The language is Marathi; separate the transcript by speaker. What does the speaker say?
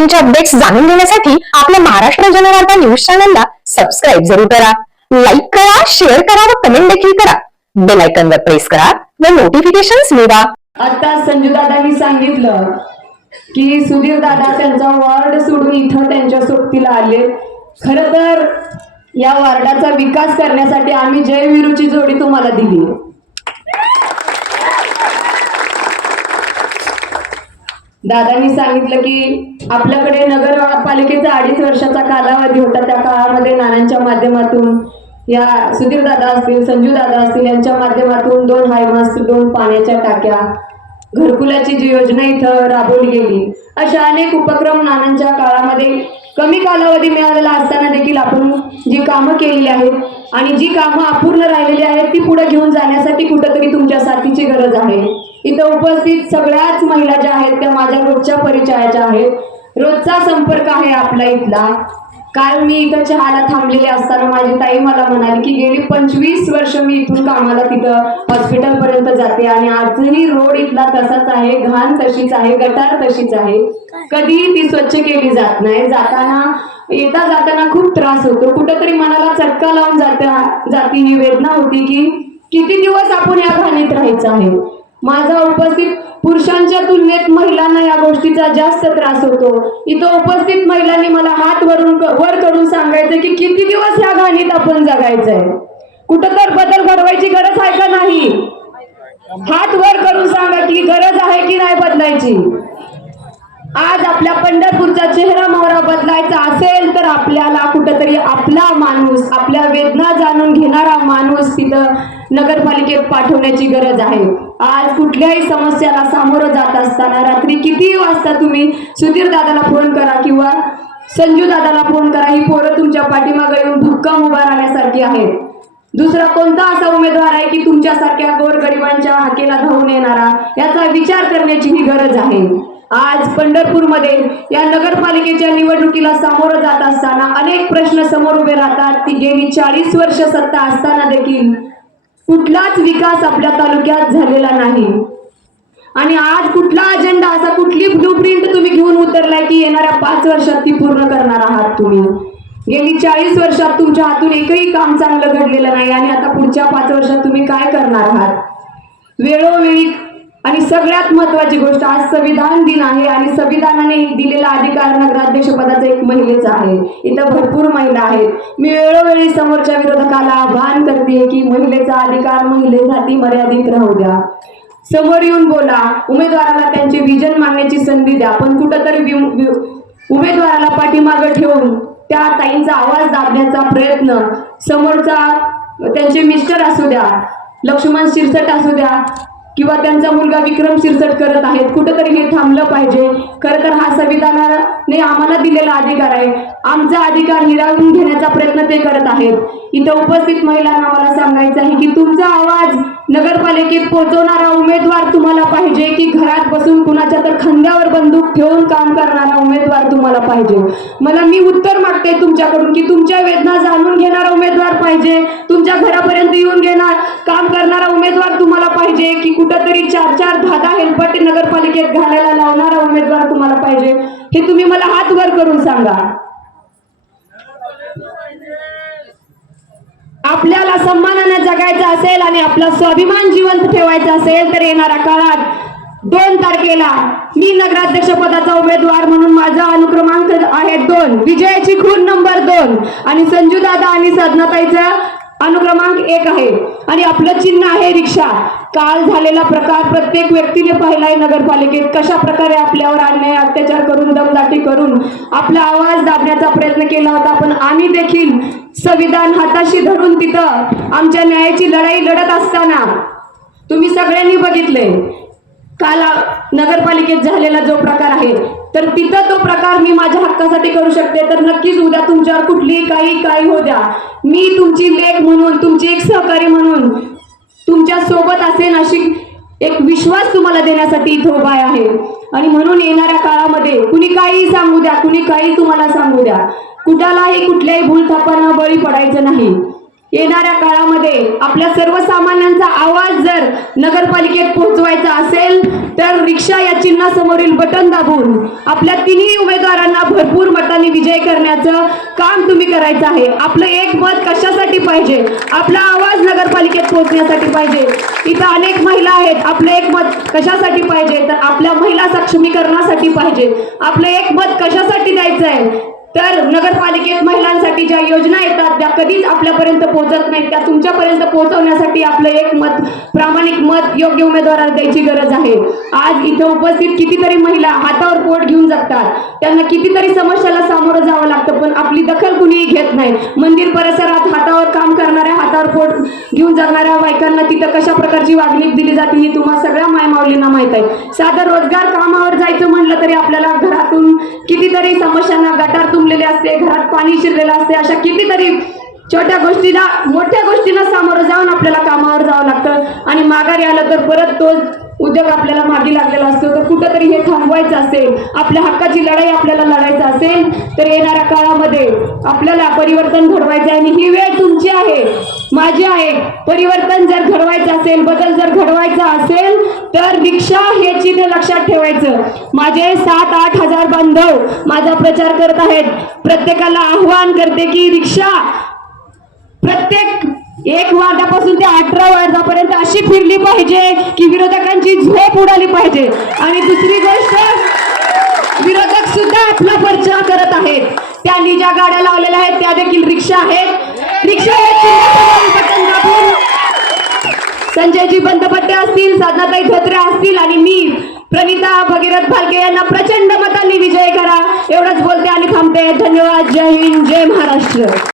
Speaker 1: ब्रेकिंगच्या अपडेट्स जाणून घेण्यासाठी आपल्या महाराष्ट्र जनवार्ता न्यूज चॅनलला सबस्क्राईब जरूर करा. लाईक करा शेअर करा व कमेंट देखील करा. बेल आयकॉनवर प्रेस करा व नोटिफिकेशन मिळवा.
Speaker 2: आता संजू दादांनी सांगितलं की सुधीर दादा त्यांचा वॉर्ड सोडून इथं त्यांच्या सोबतीला आले. खर तर या वॉर्डाचा विकास करण्यासाठी आम्ही जय विरूची जोडी तुम्हाला दिली. दादांनी सांगितलं की आपल्याकडे नगरपालिकेचा अडीच वर्षाचा कालावधी होता. त्या काळामध्ये नाण्यांच्या माध्यमातून या सुधीर दादा असतील संजू दादा असतील यांच्या माध्यमातून दोन हायमास्ट दोन पाण्याच्या टाक्या घरकुलाची जी योजना इथं राबवली गेली अशा अनेक उपक्रम नानांच्या काळामध्ये कमी कालावधी मिळालेला असताना देखील आपण जी कामं केलेली आहेत आणि जी कामं अपूर्ण राहिलेली आहेत ती पुढे घेऊन जाण्यासाठी कुठंतरी तुमच्या साथीची गरज आहे. इथं उपस्थित सगळ्याच महिला ज्या आहेत त्या माझ्या रोजच्या परिचयाच्या आहेत. रोजचा संपर्क आहे आपला इथला. काल मी इथं चहाला थांबलेले असताना माझी ताई मला म्हणाली की गेली पंचवीस वर्ष मी इथून कामाला तिथं हॉस्पिटल पर्यंत जाते आणि आजही रोड इथला तसाच आहे घाण तशीच आहे गटार तशीच आहे. कधीही ती स्वच्छ केली जात नाही. जाताना येता जाताना खूप त्रास होतो. कुठंतरी मनाला चटका लावून जाता जाती ही वेदना होती की किती दिवस आपण या घाणीत राहायचं आहे? माझा उपस्थित पुरुषांच्या तुलनेत महिलांना या गोष्टीचा जास्त त्रास होतो. इथं उपस्थित महिलांनी मला हात वरून वर करून सांगायचं की किती दिवस ह्या घाणीत आपण जगायचंय? कुठं तर बदल घडवायची गरज आहे का नाही? हात वर करून सांगा की गरज आहे की नाही बदलायची? आज आपल्या पंढरपूरचा चेहरा मोहरा बदलायचा असेल तर आपल्याला कुठंतरी आपला माणूस आपल्या वेदना जाणून घेणारा माणूस तिथं नगरपालिकेत पाठवण्याची गरज आहे. आज कुठल्याही समस्याला सामोरं जात असताना रात्री कितीही वाजता तुम्ही सुधीर दादाला फोन करा किंवा संजू दादाला फोन करा ही पोरं तुमच्या पाठीमागे येऊन भक्कम उभा राहण्यासारखी आहेत. दुसरा कोणता असा उमेदवार आहे की तुमच्यासारख्या गोरगरिबांच्या हाकेला धावून येणारा? याचा विचार करण्याची ही गरज आहे. आज पंढरपूरमध्ये या नगरपालिकेच्या निवडणुकीला सामोरं जात असताना अनेक प्रश्न समोर उभे राहतात. ती गेली चाळीस वर्ष सत्ता असताना देखील कुठलाच विकास आपल्या तालुक्यात झालेला नाही. आणि आज कुठला अजेंडा असा कुठली ब्लू प्रिंट तुम्ही घेऊन उतरलाय की येणाऱ्या पाच वर्षात ती पूर्ण करणार आहात तुम्ही? गेली चाळीस वर्षात तुमच्या हातून एकही काम चांगलं घडलेलं नाही आणि आता पुढच्या पाच वर्षात तुम्ही काय करणार आहात? वेळोवेळी आणि सगळ्यात महत्वाची गोष्ट आज संविधान दिन आहे आणि संविधानाने दिलेला अधिकार नगराध्यक्ष पदाचा एक महिलेचा आहे. इथं भरपूर महिला आहेत. मी वेळोवेळी समोरच्या विरोधकाला आव्हान करते की महिलेचा अधिकार महिलेसाठी मर्यादित राहू द्या. समोर येऊन बोला उमेदवाराला त्यांचे विजन मांडण्याची संधी द्या पण कुठंतरी उमेदवाराला पाठीमागं ठेवून त्या ताईंचा आवाज दाबण्याचा प्रयत्न समोरचा त्यांचे मिस्टर असू द्या लक्ष्मण शिरसट असू द्या किंवा त्यांचा मुलगा विक्रम शिरसट करत आहेत कुठंतरी हे थांबलं पाहिजे. खरं तर हा संविधानाने आम्हाला दिलेला अधिकार आहे. आमचा अधिकार हिरावून घेण्याचा प्रयत्न ते करत आहेत. इथं उपस्थित महिलांना मला सांगायचं आहे की तुमचा आवाज नगरपालिकेत पोहोचवणारा उमेदवार तुम्हाला पाहिजे की घरात बसून कुणाच्या तर खांद्यावर बंदूक ठेवून काम करणारा उमेदवार तुम्हाला पाहिजे? मला मी उत्तर मागते तुमच्याकडून की तुमच्या वेदना जाणून घेणारा उमेदवार पाहिजे तुमच्या घरापर्यंत येऊन घेणार. पाहिजे की कुठंतरी चार चार दहा दहा हेल्पट नगरपालिकेत घालायला लावणारा उमेदवार तुम्हाला पाहिजे हे तुम्ही मला हात वर करून सांगा. आपल्याला सन्मानाने जगायचं असेल आणि आपला स्वाभिमान जिवंत ठेवायचा असेल तर येणाऱ्या काळात दोन तारखेला मी नगराध्यक्ष पदाचा उमेदवार म्हणून माझा अनुक्रमांक आहे दोन. विजयाची खून नंबर दोन. आणि संजू दादा आणि साधनाताईचा अनुक्रमांक एक आहे. आणि आपलं चिन्ह आहे रिक्षा. काल झालेला प्रकार प्रत्येक व्यक्तीने पाहिलाय नगरपालिकेत. कशा प्रकारे आपल्यावर अन्याय अत्याचार करून दमदाटी करून आपला आवाज दाबण्याचा प्रयत्न केला होता पण आम्ही देखील संविधान हाताशी धरून तिथं आमच्या न्यायाची लढाई लढत असताना तुम्ही सगळ्यांनी बघितले काल नगरपालिकेत झालेला जो प्रकार आहे तर तिथं तो प्रकार मी माझ्या हक्कासाठी करू शकते. तर नक्कीच उद्या तुमच्यावर कुठलीही काही काही हो द्या. मी तुमची लेख म्हणून तुमची एक सहकारी म्हणून तुमच्यासोबत असेन अशी एक विश्वास तुम्हाला देण्यासाठी इथं उभा आहे. आणि म्हणून येणाऱ्या काळामध्ये कुणी काही सांगू द्या कुणी काही तुम्हाला सांगू द्या. कुणालाही कुठल्याही भूलथापांना बळी पडायचं नाही. येणाऱ्या काळामध्ये आपल्या सर्वसामान्यांचा आवाज जर तर रिक्षा या चिन्हासमोरील बटन दाबून आपल्या तिन्ही उमेदवारांना भरपूर मतांनी विजय करण्याचं काम तुम्ही करायचं आहे. आपलं एक मत कशासाठी पाहिजे? आपला आवाज नगरपालिकेत पोहोचण्यासाठी पाहिजे. इथं अनेक महिला आहेत. आपलं एक मत कशासाठी पाहिजे? तर आपल्या महिला सक्षमीकरणासाठी पाहिजे. आपलं एक मत कशासाठी द्यायचं आहे तर नगरपालिकेत महिलांसाठी ज्या योजना येतात त्या कधीच आपल्यापर्यंत पोहोचत नाहीत. त्या तुमच्यापर्यंत पोहोचवण्यासाठी आपलं एक मत प्रामाणिक मत योग्य उमेदवाराला द्यायची गरज आहे. आज इथं उपस्थित कितीतरी महिला हातावर पोट घेऊन जगतात. त्यांना कितीतरी समस्याला सामोरं जावं लागतं पण आपली दखल कुणीही घेत नाही. मंदिर परिसरात हातावर काम करणाऱ्या हातावर पोट घेऊन जगणाऱ्या बायकांना तिथं कशा प्रकारची वागणूक दिली जाते ही तुम्हाला सगळ्या मायमावलींना माहीत आहे. साधं रोजगार कामावर जायचं म्हणलं तरी आपल्याला घरातून किती समस्यांना गटार तुंबलेले असते घरात पाणी शिरलेलं असते अशा कितीतरी छोट्या गोष्टीला मोठ्या गोष्टींना सामोरं जाऊन आपल्याला कामावर जावं लागतं. आणि माघारी आलं तर परत तो उद्योग आपल्याला मागे लागलेला असतो तर कुठंतरी हे थांबवायचं असेल आपल्या हक्काची लढाई आपल्याला लढायचं असेल तर येणाऱ्या काळामध्ये आपल्याला परिवर्तन घडवायचं आहे आणि ही वेळ तुमची आहे माझी आहे. परिवर्तन जर घडवायचं असेल बदल जर घडवायचा असेल तर रिक्षा हे चिन्ह लक्षात ठेवायचं. माझे सात आठ हजार बांधव माझा प्रचार करत आहेत. प्रत्येकाला आव्हान करते की रिक्षा प्रत्येक एक वार्डापासून ते अठरा वार्डापर्यंत अशी फिरली पाहिजे की विरोधकांची झोप उडाली पाहिजे. आणि दुसरी गोष्ट विरोधक सुद्धा आपला परचा करत आहेत. त्यांनी ज्या गाड्या लावलेल्या आहेत त्या देखील रिक्षा आहेत. रिक्षा संजयजी बंदपट्टे असतील साधनाताई धोत्रे असतील आणि मी प्रणिता भगीरथ भालके यांना प्रचंड मतांनी विजय करा. एवढंच बोलते आणि थांबते. धन्यवाद. जय हिंद. जय महाराष्ट्र.